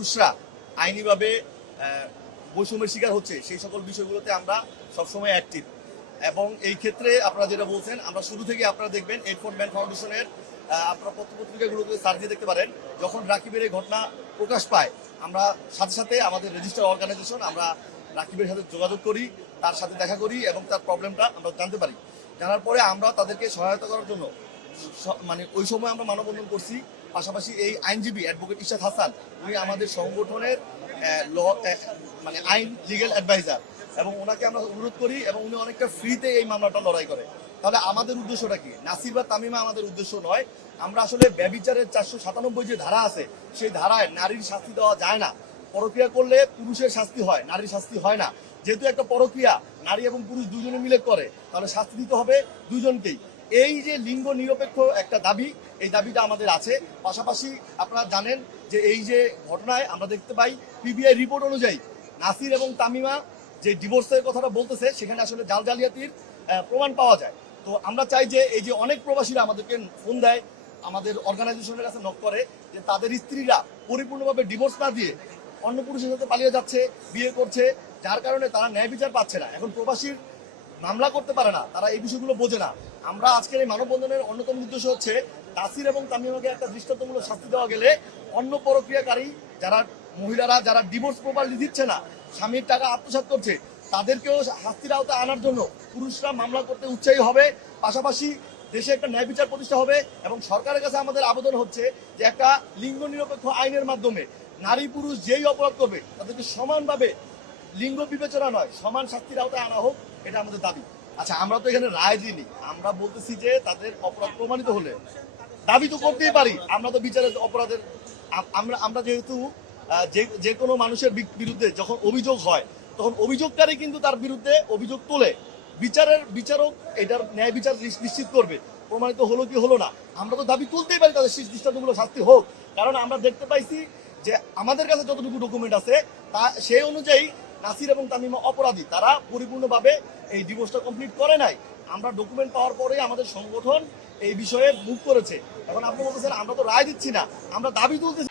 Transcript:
পুরুষরা আইনিভাবে বৈষম্যের শিকার হচ্ছে সেই সকল বিষয়গুলোতে আমরা সবসময় অ্যাক্টিভ। এবং এই ক্ষেত্রে আপনারা যেটা বলছেন, আমরা শুরু থেকে আপনারা দেখবেন এইড ফর ম্যান ফাউন্ডেশনের আপনারা পত্রপত্রিকাগুলোতে সার্চ দিয়ে দেখতে পারেন, যখন রাকিবের এই ঘটনা প্রকাশ পায় আমরা সাথে সাথে আমাদের রেজিস্টার অর্গানাইজেশন আমরা রাকিবের সাথে যোগাযোগ করি, তার সাথে দেখা করি এবং তার প্রবলেমটা আমরা জানতে পারি। জানার পরে আমরা তাদেরকে সহায়তা করার জন্য মানে ওই সময় আমরা মানববন্ধন করছি। পাশাপাশি এই আইনজীবী অ্যাডভোকেট ইশাদ হাসান, উনি আমাদের সংগঠনের ল মানে আইন লিগ্যাল অ্যাডভাইজার, এবং ওনাকে আমরা অনুরোধ করি এবং উনি অনেকটা ফ্রিতে এই মামলাটা লড়াই করে। তাহলে আমাদের উদ্দেশ্যটা কি? নাসির বা তামিমা আমাদের উদ্দেশ্য নয়। আমরা আসলে ব্যভিচারের 497 যে ধারা আছে সেই ধারায় নারীর শাস্তি দেওয়া যায় না। পরক্রিয়া করলে পুরুষের শাস্তি হয়, নারীর শাস্তি হয় না। যেহেতু একটা পরক্রিয়া নারী এবং পুরুষ দুজনে মিলে করে, তাহলে শাস্তি দিতে হবে দুজনকেই। এই যে লিঙ্গ নিরপেক্ষ একটা দাবি, এই দাবিটা আমাদের আছে। পাশাপাশি আপনারা জানেন যে এই যে ঘটনায় আমরা দেখতে পাই পিবিআই রিপোর্ট অনুযায়ী নাসির এবং তামিমা যে ডিভোর্সের কথাটা বলতেছে সেখানে আসলে জালজালিয়াতির প্রমাণ পাওয়া যায়। তো আমরা চাই যে এই যে অনেক প্রবাসীরা আমাদেরকে ফোন দেয়, আমাদের অর্গানাইজেশনের কাছে নক করে যে তাদের স্ত্রীরা পরিপূর্ণভাবে ডিভোর্স না দিয়ে অন্য পুরুষের সাথে পালিয়ে যাচ্ছে, বিয়ে করছে, যার কারণে তারা ন্যায় বিচার পাচ্ছে না। এখন প্রবাসীর মামলা করতে পারে না, তারা এই বিষয়গুলো বোঝে না। আমরা আজকের এই মানববন্ধনের অন্যতম উদ্দেশ্য হচ্ছে নাসির এবং তামিমাকে একটা দৃষ্টান্তমূলক শাস্তি দেওয়া গেলে অন্য পরক্রিয়াকারী যারা মহিলারা যারা ডিভোর্স প্রপারলি দিচ্ছে না, স্বামীর টাকা আত্মসাৎ করছে, তাদেরকেও শাস্তির আওতায় আনার জন্য পুরুষরা মামলা করতে উৎসাহী হবে। পাশাপাশি দেশে একটা ন্যায় বিচার প্রতিষ্ঠা হবে এবং সরকারের কাছে আমাদের আবেদন হচ্ছে যে একটা লিঙ্গ নিরপেক্ষ আইনের মাধ্যমে নারী পুরুষ যেই অপরাধ করবে তাদেরকে সমানভাবে, লিঙ্গ বিবেচনা নয়, সমান শাস্তির আওতায় আনা হোক, এটা আমাদের দাবি। আচ্ছা, আমরা তো এখানে রায় দিইনি, আমরা বলতেছি যে তাদের অপরাধ প্রমাণিত হলে দাবি তো করতেই পারি। আমরা তো বিচারের অপরাধের আমরা যেহেতু যে কোনো মানুষের বিরুদ্ধে যখন অভিযোগ হয় তখন অভিযোগকারী কিন্তু তার বিরুদ্ধে অভিযোগ তোলে, বিচারক এটার ন্যায় বিচার নিশ্চিত করবে প্রমাণিত হলো কি হলো না। আমরা তো দাবি তুলতেই পারি তাদের দৃষ্টান্তমূলক শাস্তি হোক, কারণ আমরা দেখতে পাইছি যে আমাদের কাছে যতটুকু ডকুমেন্ট আছে তা সেই অনুযায়ী নাসির এবং তামিমা অপরাধী, তারা পরিপূর্ণভাবে এই ডিভোর্সটা কমপ্লিট করে নাই। আমরা ডকুমেন্ট পাওয়ার পরে আমাদের সংগঠন এই বিষয়ে মুভ করেছে। এখন আপনি বলতেছেন আমরা তো রায় দিচ্ছি না, আমরা দাবি তুলতেছি।